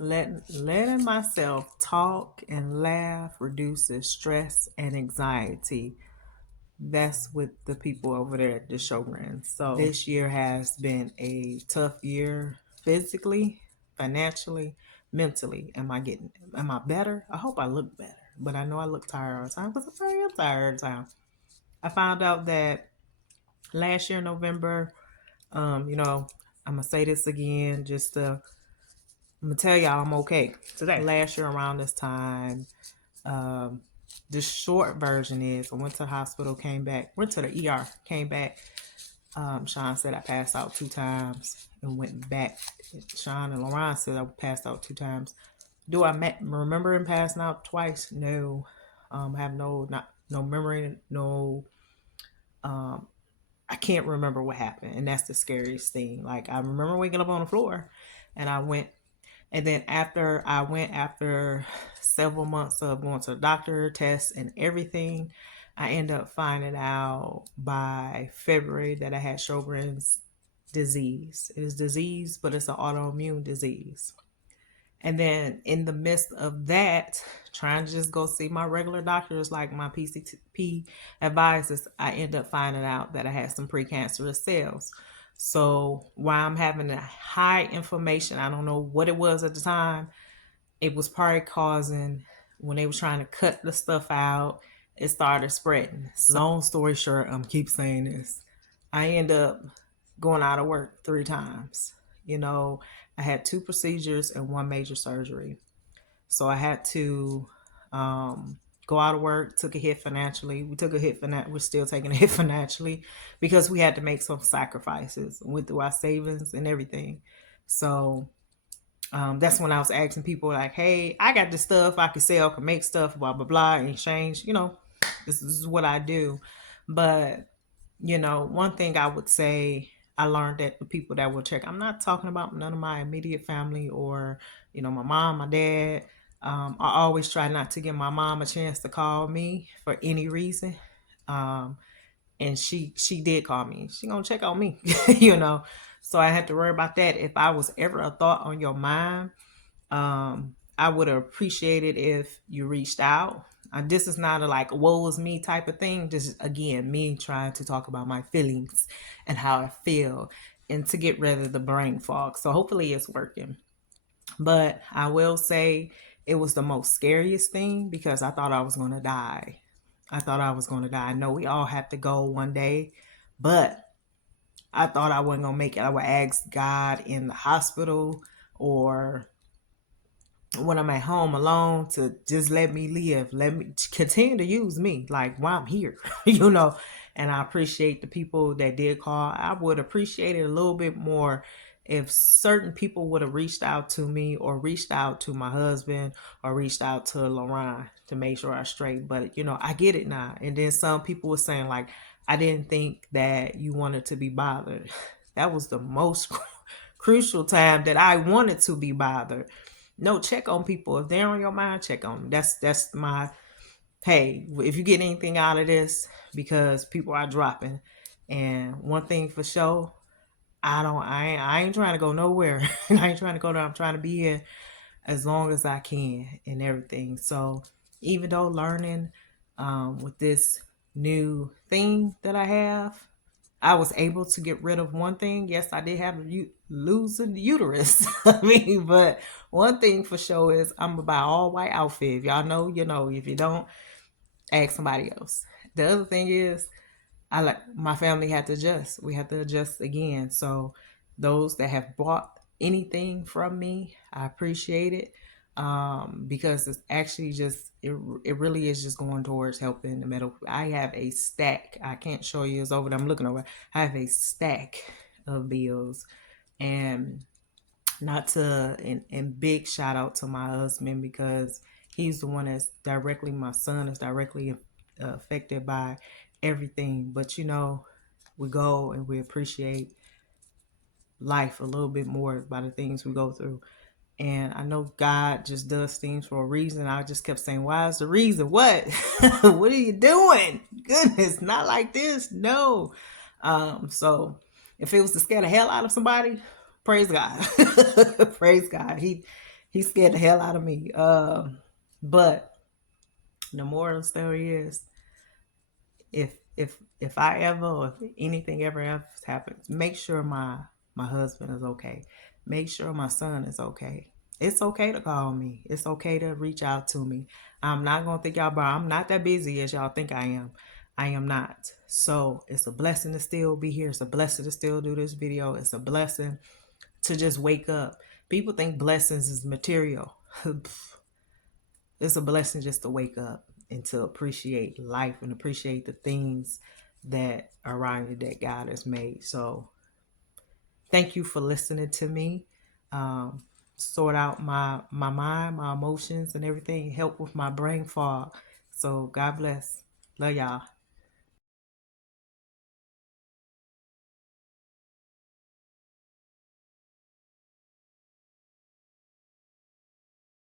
Letting myself talk and laugh reduces stress and anxiety. That's with the people over there at the Sjogren. So this year has been a tough year physically, financially, mentally. Am I better? I hope I look better. But I know I look tired all the time because I am tired all the time. I found out that last year in November, I'm gonna say this again just to I'm gonna tell y'all I'm okay today. Last year around this time, um, the short version is I went to the hospital, went to the ER, came back. Sean said I passed out 2 times and went back. Sean and Lauren said I passed out 2 times. Do I remember him passing out twice? No. I have no memory, no. Um, I can't remember what happened, and that's the scariest thing. Like I remember waking up on the floor, and I went and then after several months of going to the doctor, tests, and everything, I ended up finding out by February that I had Sjogren's disease. It is disease, but it's an autoimmune disease. And then in the midst of that, trying to just go see my regular doctors like my PCP advisors, I ended up finding out that I had some precancerous cells. So while I'm having a high inflammation, I don't know what it was at the time. It was probably causing when they were trying to cut the stuff out, it started spreading. So, long story short, I'm keep saying this. I end up going out of work 3 times. You know, I had 2 procedures and 1 major surgery. So I had to go out of work, took a hit financially. We took a hit we're still taking a hit financially because we had to make some sacrifices, went through our savings and everything. So that's when I was asking people like, hey, I got this stuff I can sell, can make stuff, blah, blah, blah, in exchange. This is what I do. But, one thing I would say I learned that the people that will check, I'm not talking about none of my immediate family or, my mom, my dad. I always try not to give my mom a chance to call me for any reason. Um, and she did call me. She gonna check on me, you know. So I had to worry about that. If I was ever a thought on your mind, I would have appreciated if you reached out. This is not a like woe is me type of thing. This is again me trying to talk about my feelings and how I feel and to get rid of the brain fog. So hopefully it's working. But I will say it was the most scariest thing because I thought I was gonna die. I thought I was gonna die. I know we all have to go one day, but I thought I wasn't gonna make it. I would ask God in the hospital or when I'm at home alone to just let me live, let me continue to use me like while I'm here, you know. And I appreciate the people that did call. I would appreciate it a little bit more if certain people would have reached out to me or reached out to my husband or reached out to Lauren to make sure I'm straight. But I get it now. And then some people were saying like, I didn't think that you wanted to be bothered. That was the most crucial time that I wanted to be bothered. No, check on people. If they're on your mind, check on them. That's my hey, if you get anything out of this, because people are dropping. And one thing for sure, I ain't trying to go nowhere. I ain't trying to go there. I'm trying to be here as long as I can and everything. So even though learning with this new thing that I have, I was able to get rid of one thing. Yes, I did have to lose a uterus. I mean, but one thing for sure is I'm gonna buy all white outfit. If y'all know, you know. If you don't, ask somebody else. The other thing is, I like my family had to adjust. We had to adjust again. So those that have bought anything from me, I appreciate it. Because it's actually it really is just going towards helping the medical. I have a stack. I can't show you. It's over there. I'm looking over. I have a stack of bills, and not to and big shout out to my husband because he's the one that's directly my son is directly affected by everything. But we go and we appreciate life a little bit more by the things we go through. And I know God just does things for a reason. I just kept saying, why is the reason? What? What are you doing? Goodness, not like this. No. So if it was to scare the hell out of somebody, praise God. Praise God. He scared the hell out of me. But the moral of the story is, if I ever, or if anything ever else happens, make sure my husband is okay. Make sure my son is okay. It's okay to call me. It's okay to reach out to me. I'm not gonna think y'all, bro. I'm not that busy as y'all think I am. I am not. So it's a blessing to still be here. It's a blessing to still do this video. It's a blessing to just wake up. People think blessings is material. It's a blessing just to wake up and to appreciate life and appreciate the things that are around you that God has made. So thank you for listening to me. Sort out my mind, my emotions and everything. Help with my brain fog. So God bless. Love y'all.